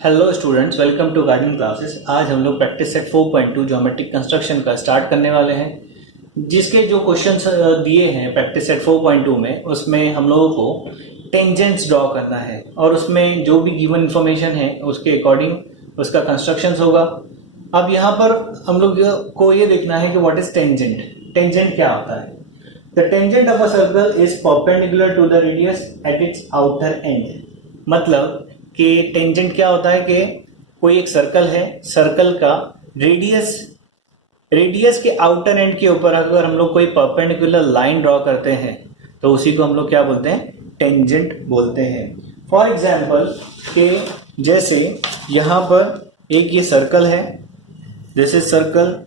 Hello students, welcome to garden classes. आज हम लोग प्रैक्टिस सेट 4.2 ज्योमेट्रिक कंस्ट्रक्शन का स्टार्ट करने वाले हैं, जिसके जो क्वेश्चंस दिए हैं प्रैक्टिस सेट 4.2 में, उसमें हम लोगों को टेंजेंट्स ड्रॉ करना है और उसमें जो भी गिवन इन्फॉर्मेशन है उसके अकॉर्डिंग उसका कंस्ट्रक्शंस होगा। अब यहाँ पर हम लोग को ये देखना है कि व्हाट इज टेंजेंट। टेंजेंट क्या होता है? The tangent of a circle is perpendicular to the radius at its outer end. मतलब कि टेंजेंट क्या होता है कि कोई एक सर्कल है, सर्कल का रेडियस रेडियस के आउटर एंड के ऊपर अगर हम लोग कोई परपेंडिकुलर लाइन ड्रॉ करते हैं तो उसी को हम लोग क्या बोलते हैं? टेंजेंट बोलते हैं। फॉर एग्जाम्पल कि जैसे यहाँ पर एक ये सर्कल है, जैसे सर्कल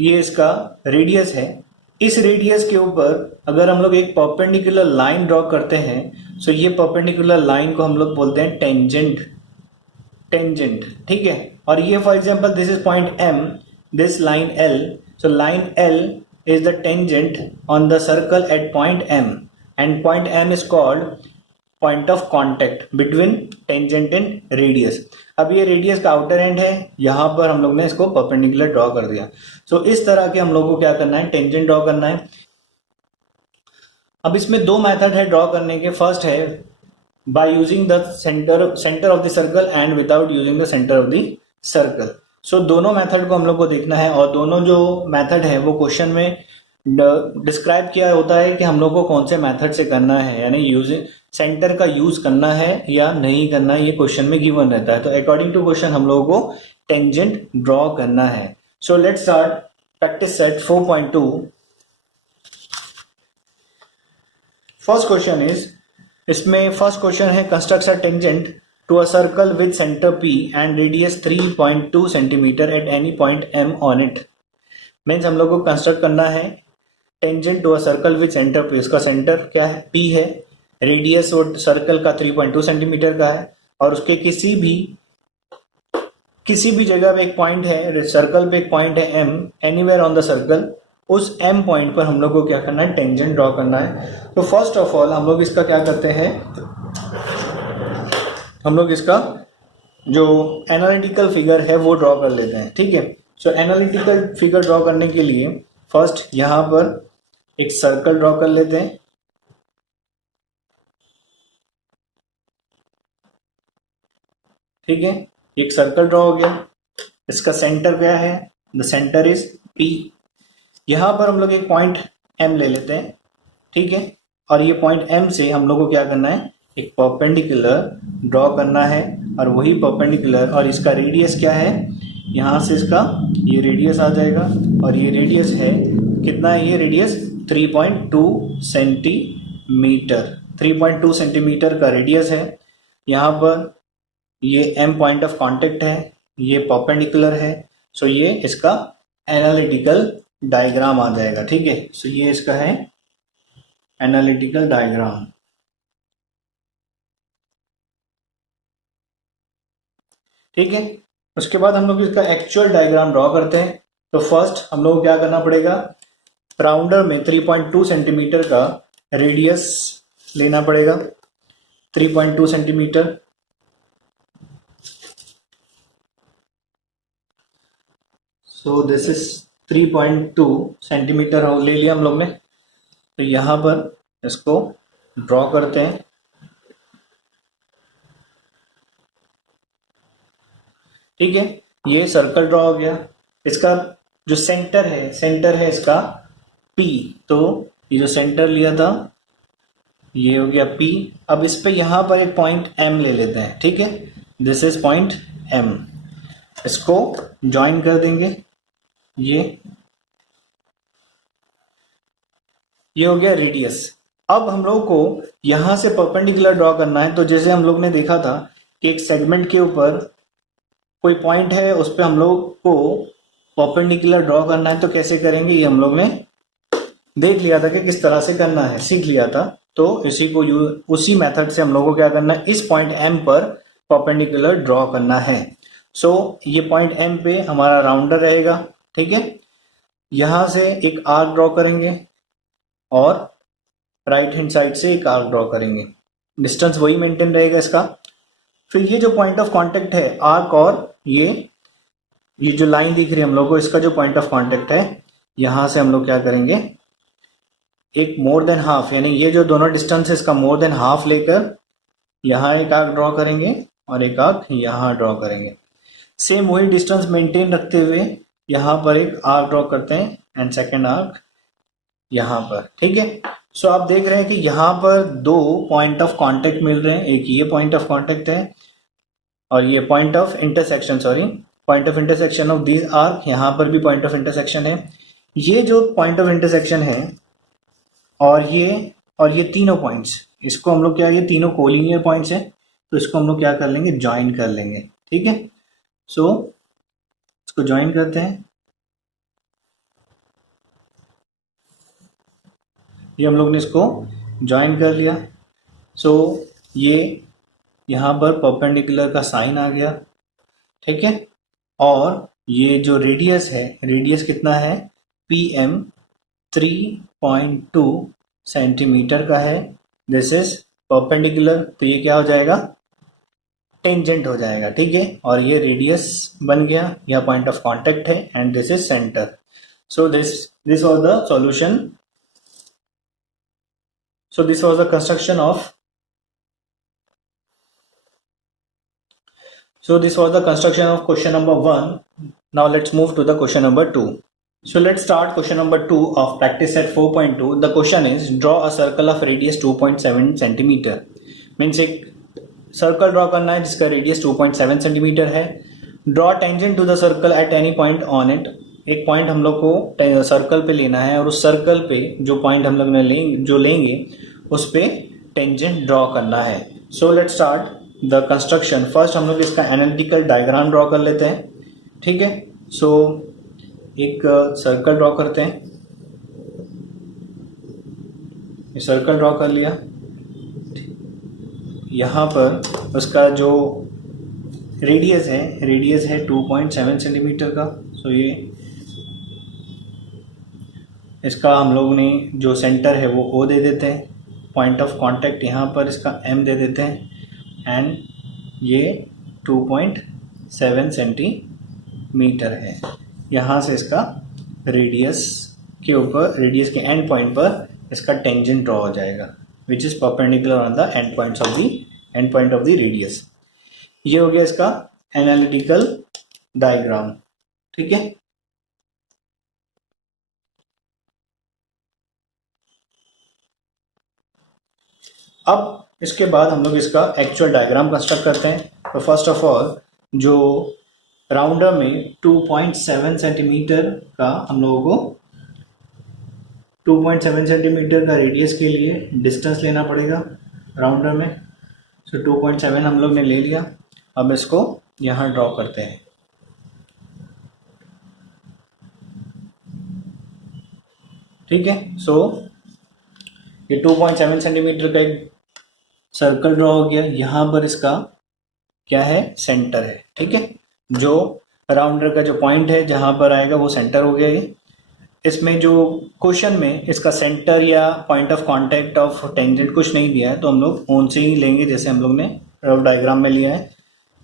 ये इसका रेडियस है, इस रेडियस के ऊपर अगर हम लोग एक परपेंडिकुलर लाइन ड्रॉ करते हैं तो ये परपेंडिकुलर लाइन को हम लोग बोलते हैं टेंजेंट। टेंजेंट, ठीक है। और ये for example this is point M, this line L, so line L is the tangent on the circle at point M and point M is called point of contact between tangent and radius. अब ये radius का outer and है, यहां पर हम लोग ने इसको परपेंडिकुलर ड्रॉ कर दिया। सो इस तरह के हम लोग को क्या करना है? टेंजेंट ड्रॉ करना है। अब इसमें दो मेथड है ड्रॉ करने के। फर्स्ट है by using the centre of the circle and without using the centre of the circle. So दोनों मेथड को हम लोग को देखना है और दोनों जो मेथड है वो क्वेश्चन में डिस्क्राइब किया होता है कि हम लोग को कौन से मेथड से करना है, यानी यूजिंग सेंटर का यूज करना है या नहीं करना है, ये क्वेश्चन में गिवन रहता है। तो अकॉर्डिंग टू क्वेश्चन हम लोगों को टेंजेंट ड्रॉ करना है। So let's start practice set 4.2। First question is, इसमें फर्स्ट क्वेश्चन है construct a tangent to a circle with centre P and radius 3.2 centimetre at any point M on it. Means हम लोग को construct करना है tangent to a circle with centre P। उसका centre क्या है? P है। रेडियस वो सर्कल का 3.2 सेंटीमीटर का है और उसके किसी भी जगह पे एक पॉइंट है, सर्कल पे एक पॉइंट है M, anywhere on the circle. उस M पॉइंट पर हम लोग को क्या करना है? टेंजेंट ड्रॉ करना है। तो फर्स्ट ऑफ ऑल हम लोग इसका क्या करते हैं? हम लोग इसका जो एनालिटिकल फिगर है वो ड्रॉ कर लेते हैं, ठीक है। सो एनालिटिकल फिगर ड्रॉ करने के लिए फर्स्ट यहां पर एक सर्कल ड्रॉ कर लेते हैं, ठीक है। एक सर्कल ड्रॉ हो गया। इसका सेंटर क्या है? The centre is P। यहां पर हम लोग एक पॉइंट M ले लेते हैं, ठीक है। और ये पॉइंट M से हम लोग को क्या करना है? एक परपेंडिकुलर ड्रॉ करना है और वही परपेंडिकुलर, और इसका रेडियस क्या है? यहां से इसका ये रेडियस आ जाएगा और ये रेडियस है कितना है? ये रेडियस 3.2 सेंटीमीटर। 3.2 सेंटीमीटर का रेडियस है। यहाँ पर ये M पॉइंट ऑफ कांटेक्ट है, ये परपेंडिकुलर है। सो ये इसका एनालिटिकल डायग्राम आ जाएगा, ठीक है। सो ये इसका है एनालिटिकल डायग्राम, ठीक है। उसके बाद हम लोग इसका एक्चुअल डायग्राम ड्रॉ करते हैं। तो फर्स्ट हम लोग को क्या करना पड़ेगा? राउंडर में 3.2 सेंटीमीटर का रेडियस लेना पड़ेगा। 3.2 centimetre, so this is 3.2 centimetre ले लिया हम लोग ने। तो यहां पर इसको ड्रॉ करते हैं, ठीक है। ये सर्कल ड्रॉ हो गया। इसका जो सेंटर है इसका P। तो ये जो सेंटर लिया था ये हो गया P। अब इस पे यहां पर एक पॉइंट M ले लेते हैं, ठीक है। This is point M। इसको ज्वाइन कर देंगे। ये हो गया रेडियस। अब हम लोग को यहां से परपेंडिकुलर ड्रॉ करना है। तो जैसे हम लोग ने देखा था कि एक सेगमेंट के ऊपर कोई पॉइंट है, उस पर हम लोग को परपेंडिकुलर ड्रॉ करना है। तो कैसे करेंगे ये हम लोग ने देख लिया था कि किस तरह से करना है, सीख लिया था। तो उसी मेथड से हम लोग को क्या करना है? इस पॉइंट M पर परपेंडिकुलर ड्रॉ करना है। सो ये पॉइंट M पे हमारा राउंडर रहेगा, ठीक है। यहां से एक आर्क ड्रॉ करेंगे और राइट हैंड साइड से एक आर्क ड्रॉ करेंगे। डिस्टेंस वही मेंटेन रहेगा इसका। फिर ये जो पॉइंट ऑफ कांटेक्ट है आर्क और ये जो लाइन दिख रही है हम लोग को, इसका जो पॉइंट ऑफ कांटेक्ट है, यहां से हम लोग क्या करेंगे, एक मोर देन हाफ, यानी ये जो दोनों डिस्टेंस है इसका मोर देन हाफ लेकर यहाँ एक आर्क ड्रॉ करेंगे और एक आर्क यहाँ ड्रॉ करेंगे। सेम वही डिस्टेंस मेंटेन रखते हुए यहाँ पर एक आर्क ड्रॉ करते हैं एंड सेकेंड आर्क यहाँ पर। ठीक है, सो आप देख रहे हैं कि यहाँ पर दो पॉइंट ऑफ कांटेक्ट मिल रहे हैं, एक ये पॉइंट ऑफ कांटेक्ट है और ये point of intersection, point of intersection of this arc, यहाँ पर भी पॉइंट ऑफ इंटरसेक्शन है। ये जो पॉइंट ऑफ इंटरसेक्शन है और ये तीनों पॉइंट्स, इसको हम लोग क्या, ये तीनों कोलिनियर पॉइंट्स हैं, तो इसको हम लोग क्या कर लेंगे, ज्वाइन कर लेंगे। ठीक है, सो इसको ज्वाइन करते हैं। ये हम लोग ने इसको ज्वाइन कर लिया। सो ये यहाँ पर परपेंडिकुलर का साइन आ गया। ठीक है, और ये जो रेडियस है, रेडियस कितना है, PM 3.2 सेंटीमीटर का है। दिस इज परपेंडिकुलर, तो ये क्या हो जाएगा, टेंजेंट हो जाएगा। ठीक है, और ये रेडियस बन गया, यह पॉइंट ऑफ कांटेक्ट है and this is centre. So this was the solution. So this was the construction of question number 1. Now let's move to the question number 2. So let's start question number 2 of practice set 4.2. The question is, draw a circle of radius 2.7 centimeter. Means एक circle draw करना है जिसका radius 2.7 centimetre है। Draw tangent to the circle at any point on it. एक point हम लोग को circle पे लेना है और उस सर्कल पे जो पॉइंट हम लोग ने लेंगे उस पे टेंजेंट ड्रॉ करना है। So let's start the construction. First हम लोग इसका एनालिटिकल डायग्राम ड्रॉ कर लेते हैं। ठीक है, सो एक सर्कल ड्रॉ करते हैं। ये सर्कल ड्रॉ कर लिया। यहाँ पर उसका जो रेडियस है 2.7 सेंटीमीटर का। सो ये इसका हम लोग ने जो सेंटर है वो O दे देते हैं। पॉइंट ऑफ कांटेक्ट यहाँ पर इसका M दे देते हैं एंड ये 2.7 सेंटीमीटर है। यहाँ से इसका रेडियस के ऊपर, रेडियस के एंड पॉइंट पर इसका टेंजेंट ड्रॉ हो जाएगा, which is perpendicular on the end point of the radius. ये हो गया इसका एनालिटिकल डायग्राम। ठीक है, अब इसके बाद हम लोग इसका एक्चुअल डायग्राम कंस्ट्रक्ट करते हैं। तो फर्स्ट ऑफ ऑल जो राउंडर में 2.7 सेंटीमीटर का हम लोगों को 2.7 सेंटीमीटर का रेडियस के लिए डिस्टेंस लेना पड़ेगा राउंडर में। सो 2.7 हम लोग ने ले लिया। अब इसको यहाँ ड्रॉ करते हैं। ठीक है, सो ये 2.7 सेंटीमीटर का एक सर्कल ड्रॉ हो गया। यहाँ पर इसका क्या है, सेंटर है। ठीक है, जो राउंडर का जो पॉइंट है जहाँ पर आएगा वो सेंटर हो गया ये। इसमें जो क्वेश्चन में इसका सेंटर या point of contact of tangent कुछ नहीं दिया है, तो हम लोग ओन से ही लेंगे, जैसे हम लोग ने रफ डायग्राम में लिया है।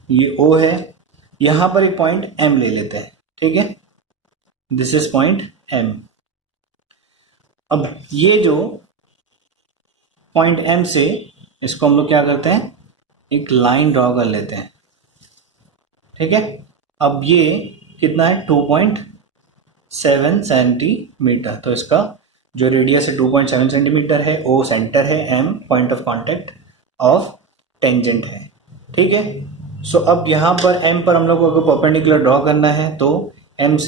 ये O है, यहाँ पर एक पॉइंट M ले लेते हैं। ठीक है, दिस इज पॉइंट M। अब ये जो पॉइंट M से इसको हम लोग क्या करते हैं, एक लाइन ड्रॉ कर लेते हैं। ठीक है, अब ये कितना है, 2.7 सेंटीमीटर। तो इसका जो रेडियस है 2.7 सेंटीमीटर है, O सेंटर है, M point of contact of tangent है। ठीक है, सो अब यहाँ पर M पर हम लोग को परपेंडिकुलर ड्रॉ करना है, तो M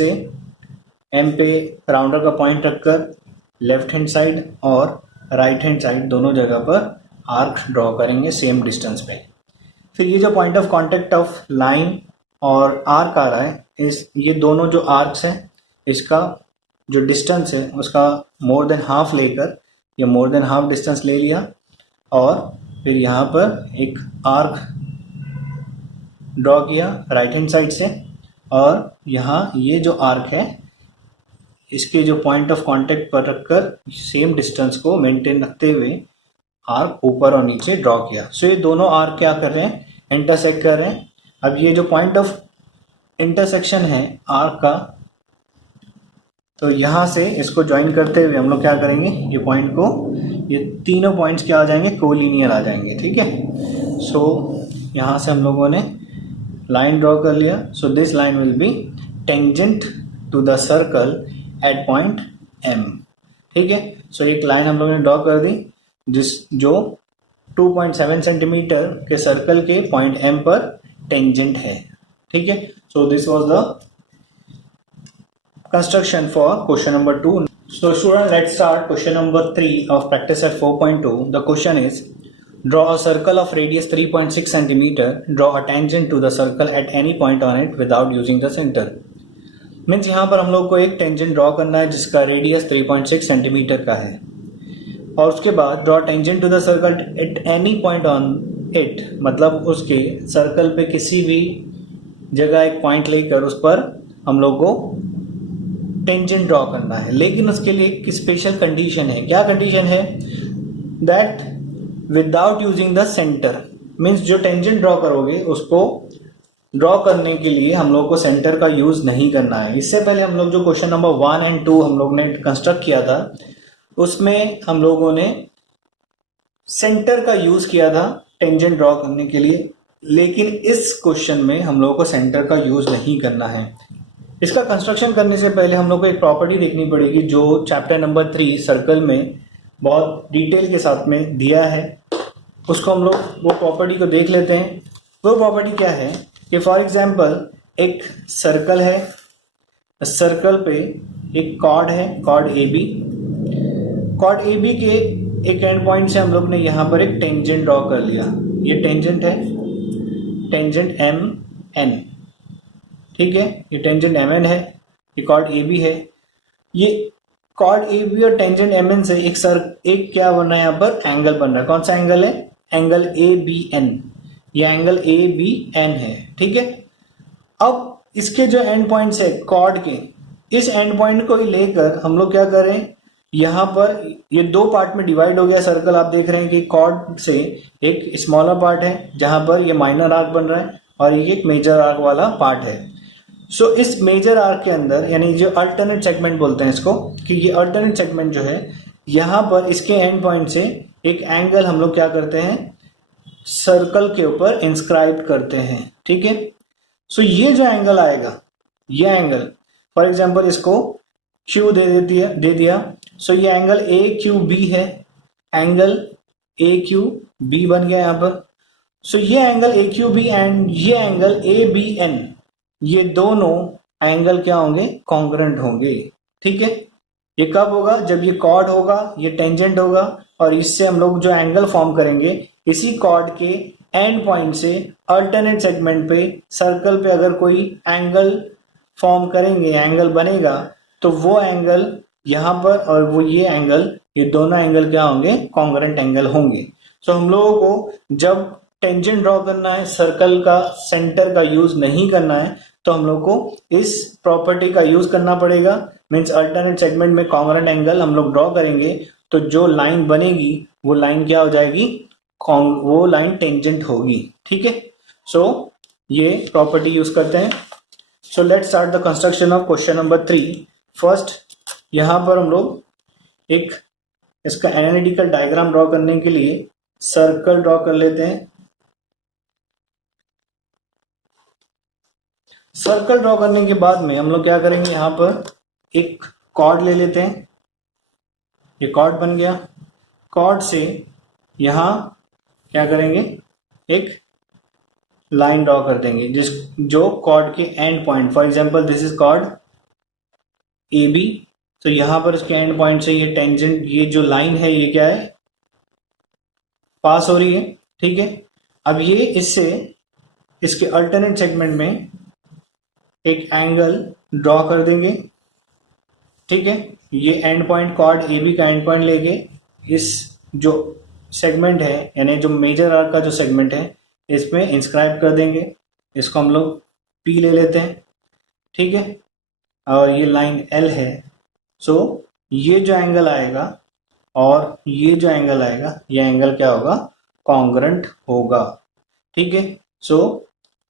पे राउंडर का पॉइंट रखकर लेफ्ट हैंड साइड और राइट हैंड साइड दोनों जगह पर आर्क ड्रॉ करेंगे सेम डिस्टेंस पे। फिर ये जो point of contact of line और आर्क आ रहा है, ये दोनों जो आर्क्स हैं इसका जो डिस्टेंस है उसका मोर देन हाफ लेकर, या मोर देन हाफ डिस्टेंस ले लिया और फिर यहाँ पर एक आर्क ड्रॉ किया राइट हैंड साइड से। और यहाँ ये जो आर्क है इसके जो पॉइंट ऑफ कांटेक्ट पर रखकर सेम डिस्टेंस को मेंटेन रखते हुए आर्क ऊपर और नीचे ड्रॉ किया। सो ये दोनों आर्क क्या कर रहे हैं, इंटरसेक्ट कर रहे हैं। अब ये जो पॉइंट ऑफ इंटरसेक्शन है आर्क का, तो यहाँ से इसको ज्वाइन करते हुए हम लोग क्या करेंगे, ये पॉइंट को, ये तीनों पॉइंट्स क्या आ जाएंगे, कोलिनियर आ जाएंगे। ठीक है, सो यहाँ से हम लोगों ने लाइन ड्रॉ कर लिया। So this line will be tangent to the circle at point M। ठीक है, सो एक लाइन हम लोगों ने ड्रॉ कर दी जो 2.7 सेंटीमीटर के सर्कल के पॉइंट M पर टेंजेंट है। ठीक है, so this was the construction for question number 2. So student, let's start question number 3 of practice set 4.2. The question is, draw a circle of radius 3.6 centimeter. Draw a tangent to the circle at any point on it without using the center. Means यहाँ पर हम लोग को एक tangent draw करना है जिसका radius 3.6 centimetre का है, और उसके बाद draw tangent to the circle at any point on it, मतलब उसके सर्कल पे किसी भी जगह एक पॉइंट लेकर उस पर हम लोग को टेंजेंट ड्रॉ करना है। लेकिन उसके लिए एक स्पेशल कंडीशन है। क्या कंडीशन है? That without using the centre, means जो टेंजेंट ड्रॉ करोगे उसको ड्रॉ करने के लिए हम लोग को सेंटर का यूज नहीं करना है। इससे पहले हम लोग जो क्वेश्चन नंबर 1 और 2 हम लोग ने कंस्ट्रक्ट किया था उसमें हम लोगों ने सेंटर का यूज किया था टेंजेंट ड्रॉ करने के लिए, लेकिन इस क्वेश्चन में हम लोग को सेंटर का यूज नहीं करना है। इसका कंस्ट्रक्शन करने से पहले हम लोग को एक प्रॉपर्टी देखनी पड़ेगी जो चैप्टर नंबर 3 सर्कल में बहुत डिटेल के साथ में दिया है। उसको हम लोग वो प्रॉपर्टी को देख लेते हैं। वो प्रॉपर्टी क्या है कि फॉर एग्जांपल एक सर्कल है, सर्कल पे एक कॉर्ड है, कॉर्ड ए बी के एक एंड पॉइंट से हम लोग ने यहाँ पर एक टेंजेंट ड्रॉ कर लिया। ये टेंजेंट है, टेंजेंट MN। ठीक है, ये टेंजेंट MN है, ये कॉर्ड AB है। ये कॉर्ड AB और टेंजेंट MN से एक क्या बन रहा है, यहाँ पर एंगल बन रहा है। कौन सा एंगल है? Angle ABN। ये एंगल ABN है। ठीक है, अब इसके जो एंड पॉइंट्स है कॉर्ड के, इस एंड पॉइंट को ही लेकर हम लोग क्या करें, यहाँ पर ये दो पार्ट में डिवाइड हो गया सर्कल। आप देख रहे हैं कि कॉर्ड से एक स्मॉलर पार्ट है जहां पर ये माइनर आर्क बन रहा है, और ये एक मेजर आर्क वाला पार्ट है। सो इस मेजर आर्क के अंदर, यानी जो अल्टरनेट सेगमेंट बोलते हैं इसको, कि ये अल्टरनेट सेगमेंट जो है यहाँ पर इसके एंड पॉइंट से एक एंगल हम लोग क्या करते हैं, सर्कल के ऊपर इंस्क्राइब करते हैं। ठीक है, सो ये जो एंगल आएगा, ये एंगल फॉर एग्जांपल इसको Q दे दिया। सो ये एंगल AQB है, एंगल AQB बन गया यहाँ पर। सो ये एंगल AQB एंड ये एंगल ABN, ये दोनों एंगल क्या होंगे, कॉन्ग्रुएंट होंगे। ठीक है, ये कब होगा? जब ये कॉर्ड होगा, ये टेंजेंट होगा, और इससे हम लोग जो एंगल फॉर्म करेंगे इसी कॉर्ड के एंड पॉइंट से अल्टरनेट सेगमेंट पे सर्कल पे अगर कोई एंगल फॉर्म करेंगे, एंगल बनेगा, तो वो एंगल यहाँ पर और वो ये एंगल, ये दोनों एंगल क्या होंगे, कॉन्ग्रुएंट एंगल होंगे। सो हम लोगों को जब टेंजेंट ड्रॉ करना है, सर्कल का सेंटर का यूज नहीं करना है, तो हम लोग को इस प्रॉपर्टी का यूज करना पड़ेगा। मींस अल्टरनेट सेगमेंट में कॉन्ग्रुएंट एंगल हम लोग ड्रॉ करेंगे तो जो लाइन बनेगी वो लाइन क्या हो जाएगी, वो लाइन टेंजेंट होगी। ठीक है, सो ये प्रॉपर्टी यूज करते हैं। सो let's start the construction of question number 3। First यहाँ पर हम लोग एक इसका एनालिटिकल डायग्राम ड्रॉ करने के लिए सर्कल ड्रॉ कर लेते हैं। सर्कल ड्रॉ करने के बाद में हम लोग क्या करेंगे, यहाँ पर एक कॉर्ड ले लेते हैं। ये कॉर्ड बन गया। कॉर्ड से यहाँ क्या करेंगे, एक लाइन ड्रॉ कर देंगे जो कॉर्ड के end point, for example this is chord AB। तो यहाँ पर इसके एंड पॉइंट से ये टेंजेंट, ये जो लाइन है ये क्या है, पास हो रही है। ठीक है, अब ये इससे इसके अल्टरनेट सेगमेंट में एक एंगल ड्रॉ कर देंगे। ठीक है, ये एंड पॉइंट कॉर्ड AB का एंड पॉइंट लेके इस जो सेगमेंट है, यानी जो मेजर आर्क का जो सेगमेंट है, इसमें इंस्क्राइब कर देंगे। इसको हम लोग P ले लेते हैं। ठीक है, और ये लाइन L है। सो ये जो एंगल आएगा और ये जो एंगल आएगा, ये एंगल क्या होगा, कॉन्ग्रुएंट होगा। ठीक है, सो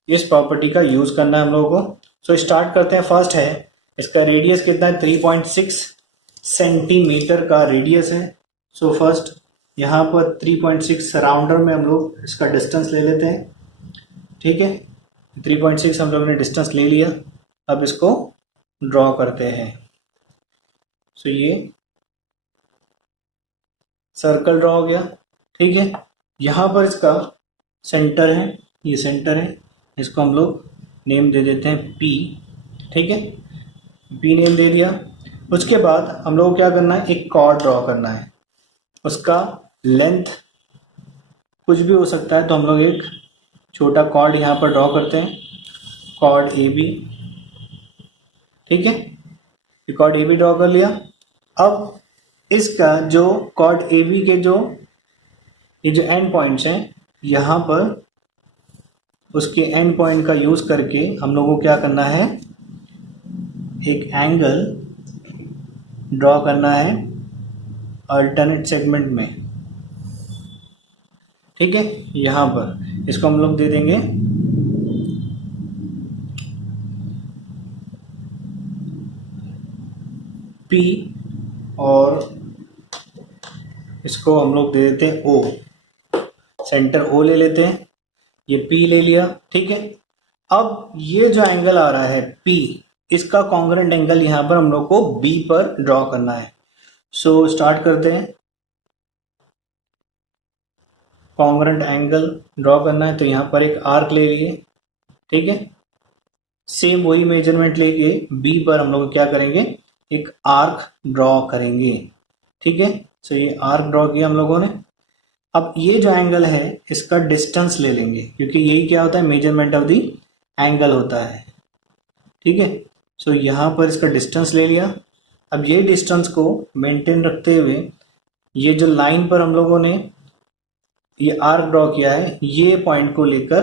इस प्रॉपर्टी का यूज करना है हम लोगों को। सो स्टार्ट करते हैं। फर्स्ट है इसका रेडियस कितना है, 3.6 सेंटीमीटर का रेडियस है। सो फर्स्ट यहाँ पर 3.6 राउंडर में हम लोग इसका डिस्टेंस ले लेते हैं। ठीक है, 3.6 हम लोगों ने डिस्टेंस ले लिया। अब इसको ड्रॉ करते हैं। सो ये सर्कल ड्रॉ हो गया। ठीक है, यहाँ पर इसका सेंटर है, ये सेंटर है, इसको हम लोग नेम दे देते हैं P। ठीक है, P नेम दे दिया। उसके बाद हम लोग को क्या करना है, एक कॉर्ड ड्रॉ करना है। उसका लेंथ कुछ भी हो सकता है, तो हम लोग एक छोटा कॉर्ड यहाँ पर ड्रॉ करते हैं, कॉर्ड AB। ठीक है, ये कॉर्ड AB ड्रॉ कर लिया। अब इसका जो कॉर्ड AB के जो ये जो एंड पॉइंट्स हैं, यहाँ पर उसके एंड पॉइंट का यूज करके हम लोगों को क्या करना है, एक एंगल ड्रॉ करना है अल्टरनेट सेगमेंट में। ठीक है, यहाँ पर इसको हम लोग दे देंगे P और इसको हम लोग दे देते हैं O। सेंटर O ले लेते हैं, ये P ले लिया। ठीक है, अब ये जो एंगल आ रहा है P, इसका कॉन्ग्रुएंट एंगल यहाँ पर हम लोग को B पर ड्रॉ करना है। सो स्टार्ट करते हैं। कॉन्ग्रुएंट एंगल ड्रॉ करना है, तो यहाँ पर एक आर्क ले लिए। ठीक है, सेम वही मेजरमेंट लेके B पर हम लोग क्या करेंगे, एक आर्क ड्रॉ करेंगे। ठीक है, सो ये आर्क ड्रॉ किया हम लोगों ने। अब ये जो एंगल है इसका डिस्टेंस ले लेंगे, क्योंकि यही क्या होता है, मेजरमेंट ऑफ द एंगल होता है। ठीक है, सो यहाँ पर इसका डिस्टेंस ले लिया। अब ये डिस्टेंस को मेंटेन रखते हुए ये जो लाइन पर हम लोगों ने ये आर्क ड्रॉ किया है, ये पॉइंट को लेकर,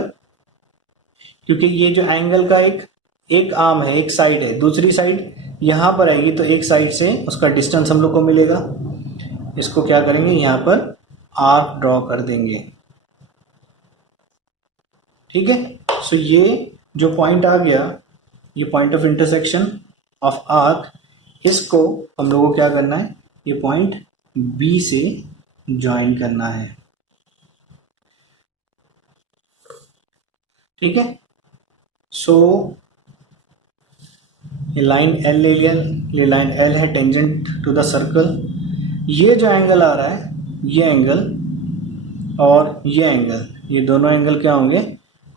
क्योंकि ये जो एंगल का एक आर्म है, एक साइड है, दूसरी साइड यहाँ पर आएगी, तो एक साइड से उसका डिस्टेंस हम लोग को मिलेगा। इसको क्या करेंगे, यहाँ पर आर्क ड्रॉ कर देंगे। ठीक है, सो ये जो पॉइंट आ गया, ये point of intersection of arc, इसको हम लोगों को क्या करना है, ये पॉइंट B से ज्वाइन करना है। ठीक है, सो ये लाइन L ले लिया, ये लाइन L है टेंजेंट टू द सर्कल। ये जो एंगल आ रहा है, ये एंगल और ये एंगल, ये दोनों एंगल क्या होंगे,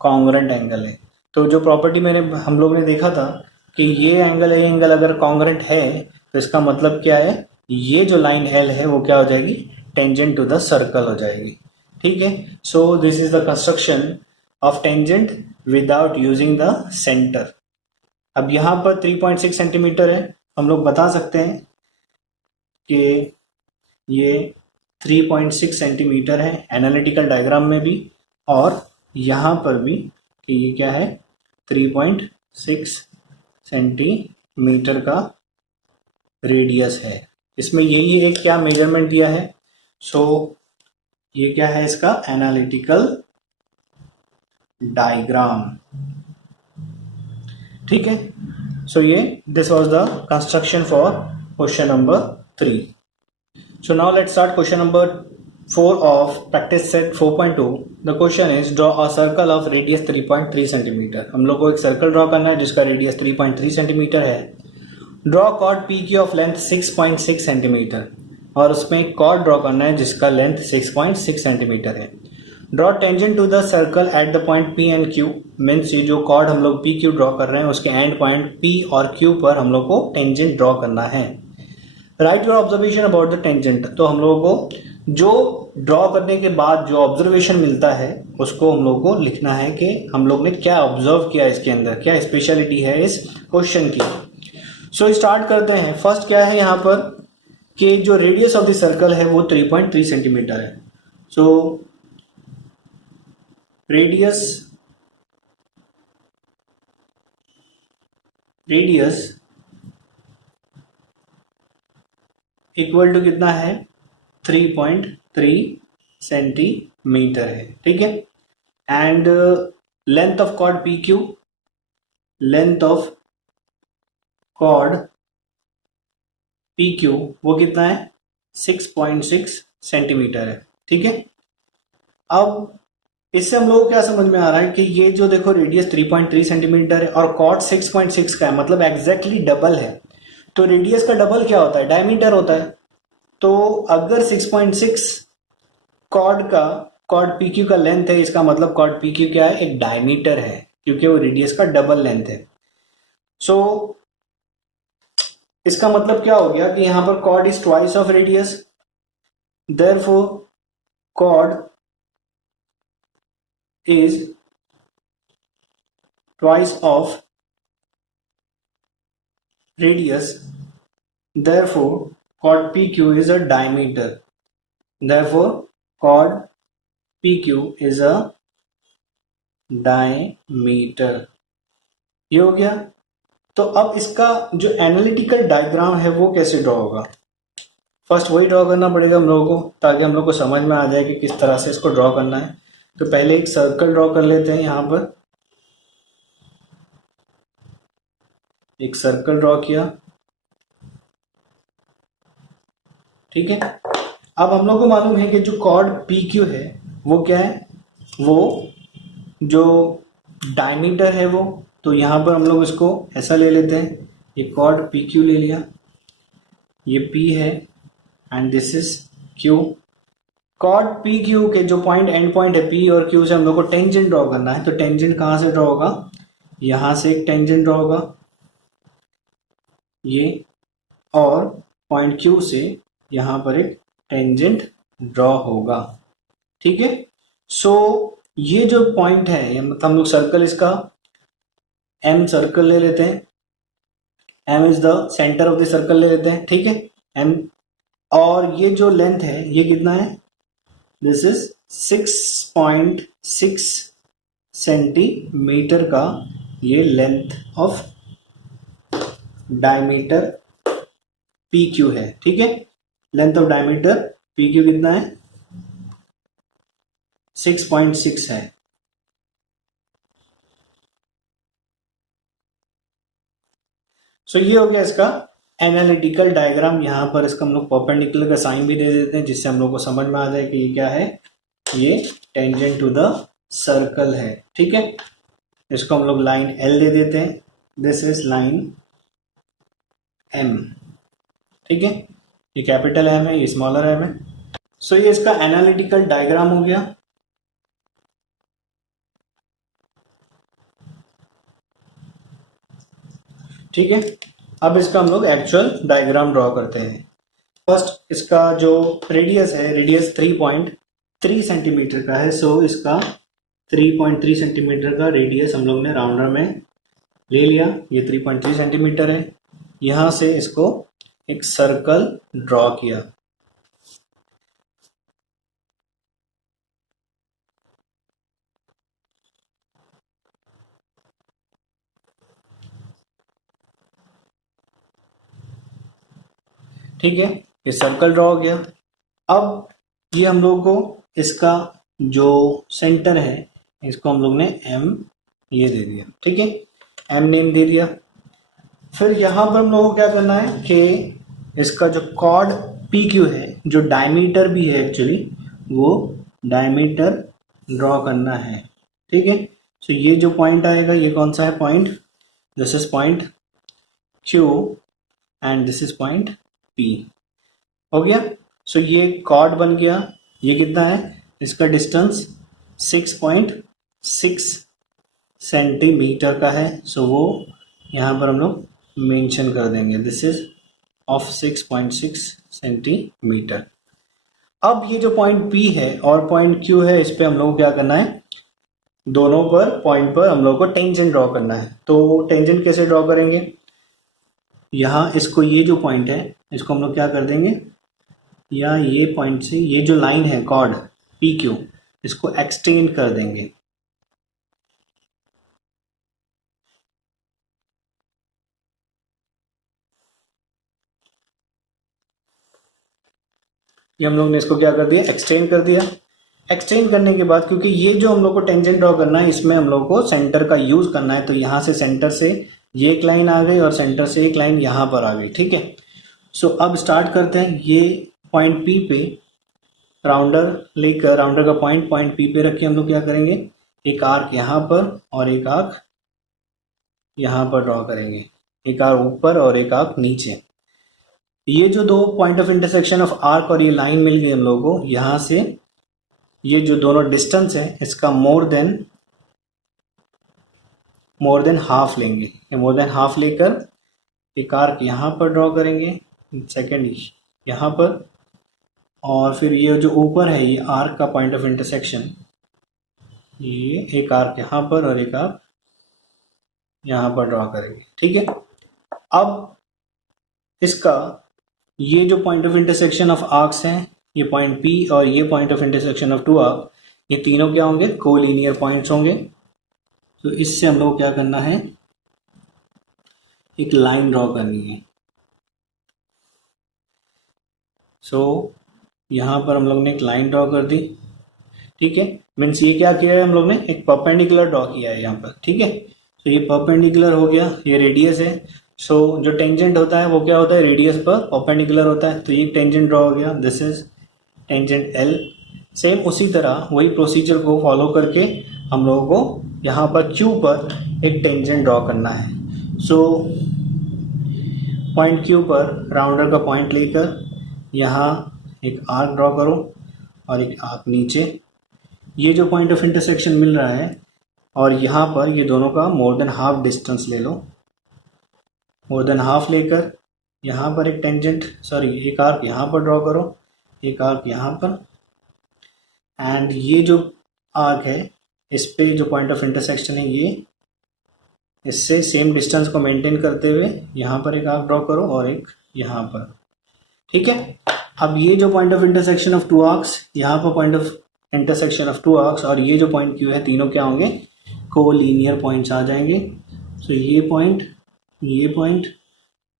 कॉन्ग्रुएंट एंगल है। तो जो प्रॉपर्टी हम लोग ने देखा था कि ये एंगल अगर कॉन्ग्रुएंट है, तो इसका मतलब क्या है, ये जो लाइन L है वो क्या हो जाएगी, टेंजेंट टू द सर्कल हो जाएगी। ठीक है, so this is the construction of tangent without using the centre. अब यहाँ पर 3.6 सेंटीमीटर है, हम लोग बता सकते हैं कि ये 3.6 सेंटीमीटर है एनालिटिकल डायग्राम में भी, और यहाँ पर भी कि ये क्या है, 3.6 सेंटीमीटर का रेडियस है। इसमें यही एक क्या मेजरमेंट दिया है, सो ये क्या है, इसका एनालिटिकल डायग्राम। ठीक है, सो ये this was the construction for question number 3। So now let's start question number 4 of practice set 4.2. The question is draw a circle of radius 3.3 cm. हम लोग को एक सर्कल ड्रॉ करना है जिसका रेडियस 3.3 सेंटीमीटर है। Draw chord PQ of length 6.6 centimetre, और उसमें एक कॉर्ड ड्रॉ करना है जिसका लेंथ 6.6 सेंटीमीटर है। Draw tangent to the circle at the point P and Q। Means ये जो कॉर्ड हम लोग PQ ड्रॉ कर रहे हैं उसके एंड पॉइंट P और Q पर हम लोग को टेंजेंट ड्रॉ करना है। Right your observation about the tangent. तो हम लोगों को जो ड्रॉ करने के बाद जो ऑब्जर्वेशन मिलता है उसको हम लोग को लिखना है कि हम लोग ने क्या ऑब्जर्व किया, इसके अंदर क्या स्पेशलिटी है इस क्वेश्चन की। सो स्टार्ट करते हैं। फर्स्ट क्या है यहाँ पर कि जो रेडियस ऑफ द सर्कल है वो 3.3 सेंटीमीटर है। सो रेडियस इक्वल टू कितना है, 3.3 सेंटीमीटर है। ठीक है, and length of chord P Q, length of chord P Q वो कितना है 6.6 सेंटीमीटर है। ठीक है, अब इससे हम लोगों को क्या समझ में आ रहा है कि ये जो देखो रेडियस 3.3 सेंटीमीटर है और कॉर्ड 6.6 का है, मतलब एग्जैक्टली डबल है। तो रेडियस का डबल क्या होता है, डायमीटर होता है। तो अगर 6.6 कॉर्ड पी क्यू का लेंथ है, इसका मतलब कॉर्ड पी क्यू क्या है, एक डायमीटर है, क्योंकि वो रेडियस का डबल लेंथ है। सो इसका मतलब क्या हो गया कि यहां पर chord is twice of radius, therefore chord is twice of radius, therefore chord PQ is a diameter, therefore chord PQ is a diameter। ये हो गया। तो अब इसका जो एनालिटिकल डायग्राम है वो कैसे ड्रॉ होगा, फर्स्ट वही ड्रॉ करना पड़ेगा हम लोगों को, ताकि हम लोग को समझ में आ जाए कि किस तरह से इसको ड्रॉ करना है। तो पहले एक सर्कल ड्रॉ कर लेते हैं, यहां पर एक सर्कल ड्रॉ किया। ठीक है, अब हम लोग को मालूम है कि जो कॉर्ड पी क्यू है वो क्या है, वो जो डायमीटर है वो, तो यहां पर हम लोग इसको ऐसा ले लेते हैं, ये कॉर्ड पी क्यू ले लिया, ये पी है and this is Q. Chord P Q के जो पॉइंट एंड पॉइंट है पी और क्यू से हम लोग को टेंजेंट ड्रॉ करना है। तो टेंजेंट कहां से ड्रॉ होगा, यहां से एक टेंजेंट ड्रॉ होगा ये, और पॉइंट क्यू से यहां पर एक टेंजेंट ड्रॉ होगा। ठीक है, सो ये जो पॉइंट है, ये मतलब हम लोग सर्कल इसका एम सर्कल ले लेते हैं, M is the centre of the circle ले लेते हैं। ठीक है, एम, और ये जो लेंथ है ये कितना है, दिस इज 6.6 सेंटीमीटर का ये length of diameter P Q है। ठीक है, length of diameter P Q कितना है 6.6 है। सो ये हो गया इसका एनालिटिकल डायग्राम। यहां पर इसका हम लोग परपेंडिकुलर का साइन भी दे देते हैं, जिससे हम लोग को समझ में आ जाए कि ये क्या है, ये टेंजेंट टू द सर्कल है। ठीक है, इसको हम लोग लाइन एल दे देते हैं, दिस इज लाइन एम। ठीक है, ये कैपिटल एम है, ये स्मॉलर एम है। सो ये इसका एनालिटिकल डायग्राम हो गया। ठीक है, अब इसका हम लोग एक्चुअल डायग्राम ड्रॉ करते हैं। फर्स्ट इसका जो रेडियस है, रेडियस 3.3 सेंटीमीटर का है। सो इसका 3.3 सेंटीमीटर का रेडियस हम लोग ने राउंडर में ले लिया, ये 3.3 सेंटीमीटर है। यहां से इसको एक सर्कल ड्रॉ किया। ठीक है, ये सर्कल ड्रॉ हो गया। अब ये हम लोग को इसका जो सेंटर है इसको हम लोग ने एम ये दे दिया। ठीक है, एम नेम दे दिया। फिर यहां पर हम लोगों को क्या करना है कि इसका जो कॉर्ड पी क्यू है, जो डायमीटर भी है एक्चुअली, वो डायमीटर ड्रॉ करना है। ठीक है, सो ये जो पॉइंट आएगा ये कौन सा है point, this is point Q and this is point P. हो गया, सो ये कॉर्ड बन गया। ये कितना है, इसका डिस्टेंस 6.6 सेंटीमीटर का है। सो वो यहाँ पर हम लोग मेंशन कर देंगे, दिस इज ऑफ 6.6 सेंटीमीटर। अब ये जो पॉइंट P है और पॉइंट Q है, इस पे हम लोग को क्या करना है, दोनों पर पॉइंट पर हम लोग को टेंजेंट ड्रॉ करना है। तो टेंजेंट कैसे ड्रॉ करेंगे, यहाँ इसको ये जो पॉइंट है इसको हम लोग क्या कर देंगे, या ये पॉइंट से ये जो लाइन है कॉर्ड पी क्यू, इसको एक्सटेंड कर देंगे। ये हम लोग ने इसको क्या कर दिया, एक्सटेंड कर दिया। एक्सटेंड करने के बाद, क्योंकि ये जो हम लोग को टेंजेंट ड्रॉ करना है इसमें हम लोग को सेंटर का यूज करना है, तो यहाँ से सेंटर से ये एक लाइन आ गई और सेंटर से एक लाइन यहाँ पर आ गई, ठीक है। सो अब स्टार्ट करते हैं। ये पॉइंट पी पे राउंडर लेकर, राउंडर का पॉइंट पी पे रख के हम लोग क्या करेंगे, एक आर्क यहाँ पर और एक आर्क यहाँ पर ड्रॉ करेंगे, एक आर्क ऊपर और एक आर्क नीचे। ये जो दो point of intersection of arc और ये लाइन मिल गई हम लोगों को, यहाँ से ये जो दोनों डिस्टेंस है इसका मोर देन हाफ लेंगे। मोर देन हाफ लेकर एक आर्क यहाँ पर ड्रॉ करेंगे, सेकेंड यहाँ पर, और फिर ये जो ऊपर है ये आर्क का पॉइंट ऑफ इंटरसेक्शन, ये एक आर्क यहाँ पर और एक आर्क यहाँ पर ड्रॉ करेंगे, ठीक है। अब इसका ये जो point of intersection of arcs हैं, ये पॉइंट पी और ये point of intersection of two arc, ये तीनों क्या होंगे, कोलिनियर पॉइंट्स होंगे। तो इससे हम लोग क्या करना है, एक लाइन ड्रॉ करनी है। सो यहाँ पर हम लोग ने एक लाइन ड्रॉ कर दी, ठीक है। मीन्स ये क्या किया है हम लोग ने, एक परपेंडिकुलर ड्रॉ किया है यहाँ पर, ठीक है। तो ये परपेंडिकुलर हो गया, ये रेडियस है। सो जो टेंजेंट होता है वो क्या होता है, रेडियस पर परपेंडिकुलर होता है। तो ये टेंजेंट ड्रॉ हो गया, this is tangent L. Same उसी तरह वही प्रोसीजर को फॉलो करके हम लोगों को यहाँ पर क्यू पर एक टेंजेंट ड्रॉ करना है। सो पॉइंट क्यू पर राउंडर का पॉइंट लेकर यहाँ एक आर्क ड्रॉ करो और एक आर्क नीचे। ये जो पॉइंट ऑफ इंटरसेक्शन मिल रहा है और यहाँ पर ये दोनों का मोर देन हाफ डिस्टेंस ले लो। मोर देन हाफ लेकर यहाँ पर एक टेंजेंट, सॉरी एक आर्क यहाँ पर ड्रॉ करो, एक आर्क यहाँ पर, एंड ये जो आर्क है इस पे जो पॉइंट ऑफ इंटरसेक्शन है ये, इससे सेम डिस्टेंस को मेंटेन करते हुए यहाँ पर एक आर्क ड्रॉ करो और एक यहाँ पर, ठीक है। अब ये जो point of intersection of two arcs, यहाँ पर point of intersection of two arcs और ये जो पॉइंट क्यू है, तीनों क्या होंगे, कोलिनियर पॉइंट्स आ जाएंगे। सो ये पॉइंट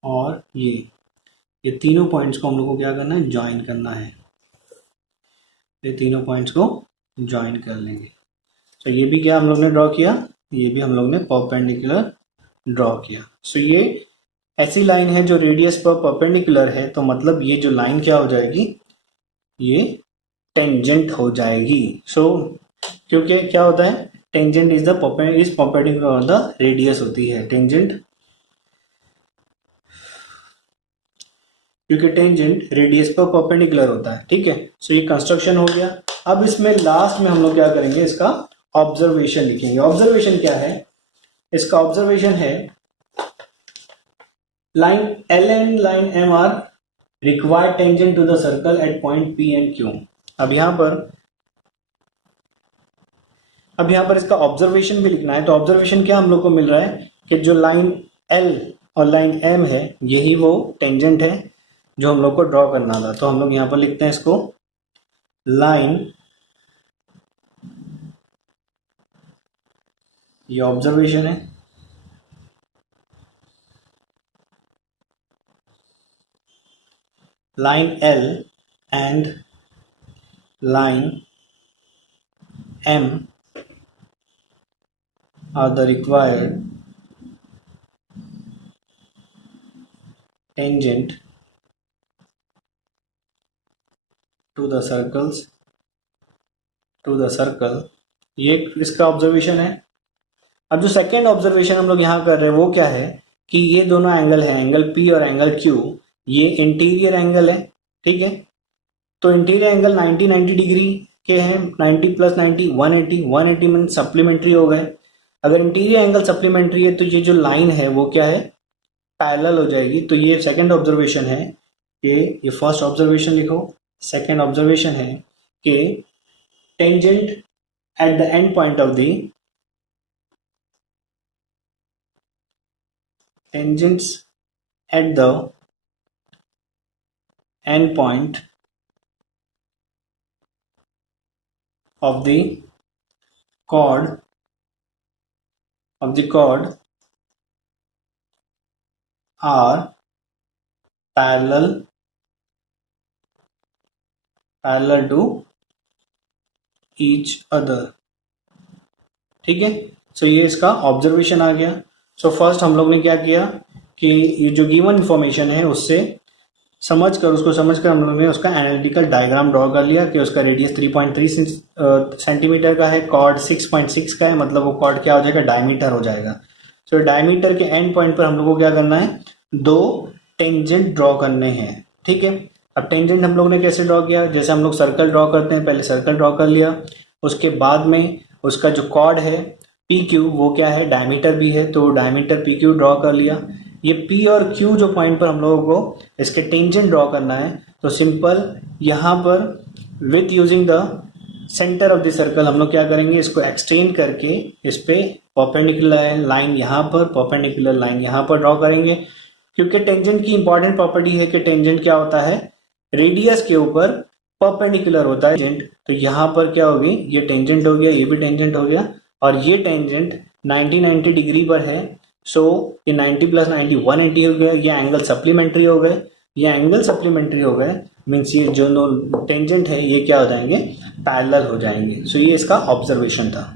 और ये तीनों पॉइंट्स को हम लोग को क्या करना है, ज्वाइन करना है। ये तीनों पॉइंट्स को ज्वाइन कर लेंगे। तो ये भी क्या हम लोग ने ड्रॉ किया, ये भी हम लोग ने परपेंडिकुलर ड्रॉ किया। सो ये ऐसी लाइन है जो रेडियस पर परपेंडिकुलर है, तो मतलब ये जो लाइन क्या हो जाएगी, ये टेंजेंट हो जाएगी। सो क्योंकि क्या होता है, tangent is perpendicular on the radius होती है टेंजेंट, क्योंकि टेंजेंट रेडियस पर परपेंडिकुलर होता है, ठीक है। सो ये कंस्ट्रक्शन हो गया। अब इसमें लास्ट में हम लोग क्या करेंगे, इसका ऑब्जर्वेशन लिखेंगे। ऑब्जर्वेशन क्या है, इसका ऑब्जर्वेशन है line L and line M are required tangent to the circle at point P and Q। अब यहाँ पर इसका ऑब्जर्वेशन भी लिखना है। तो ऑब्जर्वेशन क्या हम लोग को मिल रहा है कि जो लाइन L और लाइन M है यही वो टेंजेंट है जो हम लोग को ड्रॉ करना था। तो हम लोग यहाँ पर लिखते हैं इसको लाइन, ये ऑब्जर्वेशन है, line L and line M are the required tangent to the circle। ये इसका ऑब्जर्वेशन है। अब जो सेकेंड ऑब्जर्वेशन हम लोग यहाँ कर रहे हैं वो क्या है कि ये दोनों एंगल है, एंगल P और एंगल Q, ये इंटीरियर एंगल है, ठीक है। तो इंटीरियर एंगल 90 डिग्री के हैं, 90 प्लस 90 180, 180 मीन सप्लीमेंट्री हो गए। अगर इंटीरियर एंगल सप्लीमेंट्री है तो ये जो लाइन है वो क्या है, पैरेलल हो जाएगी। तो ये सेकंड ऑब्जर्वेशन है कि ये फर्स्ट ऑब्जर्वेशन लिखो, सेकंड ऑब्जर्वेशन है कि tangent at the end point of the tangents at the end point of the chord are parallel to each other. ठीक है, सो ये इसका ऑब्जर्वेशन आ गया। सो फर्स्ट हम लोग ने क्या किया कि ये जो गिवन इंफॉर्मेशन है उससे उसको समझकर हम लोग ने उसका एनालिटिकल डायग्राम ड्रॉ कर लिया कि उसका रेडियस 3.3 सेंटीमीटर का है, कॉर्ड 6.6 का है, मतलब वो कॉर्ड क्या हो जाएगा, डायमीटर हो जाएगा। सो डायमीटर के एंड पॉइंट पर हम लोग को क्या करना है, 2 टेंजेंट ड्रॉ करने हैं। ठीक है, अब टेंजेंट हम लोग ने कैसे ड्रॉ किया, जैसे हम लोग सर्कल ड्रॉ करते हैं, पहले सर्कल ड्रॉ कर लिया, उसके बाद में उसका जो कॉर्ड है पी क्यू वो क्या है, डायमीटर भी है, तो डायमीटर पी क्यू ड्रॉ कर लिया। ये पी और क्यू जो पॉइंट पर हम लोगों को इसके टेंजेंट ड्रॉ करना है, तो सिंपल यहाँ पर with using the centre of the circle हम लोग क्या करेंगे, इसको एक्सटेंड करके इस पे परपेंडिकुलर लाइन यहाँ पर, परपेंडिकुलर लाइन यहाँ पर ड्रॉ करेंगे। क्योंकि टेंजेंट की इंपॉर्टेंट प्रॉपर्टी है कि टेंजेंट क्या होता है, रेडियस के ऊपर परपेंडिकुलर होता है टेंजेंट। तो यहाँ पर क्या होगी, ये टेंजेंट हो गया, ये भी टेंजेंट हो गया, और ये टेंजेंट 90 डिग्री पर है। सो ये 90 + 90 180 हो गया, ये एंगल सप्लीमेंट्री हो गए, ये एंगल सप्लीमेंट्री हो गए, मीन्स ये जो टेंजेंट है ये क्या हो जाएंगे, पैरेलल हो जाएंगे। सो ये इसका ऑब्जर्वेशन था।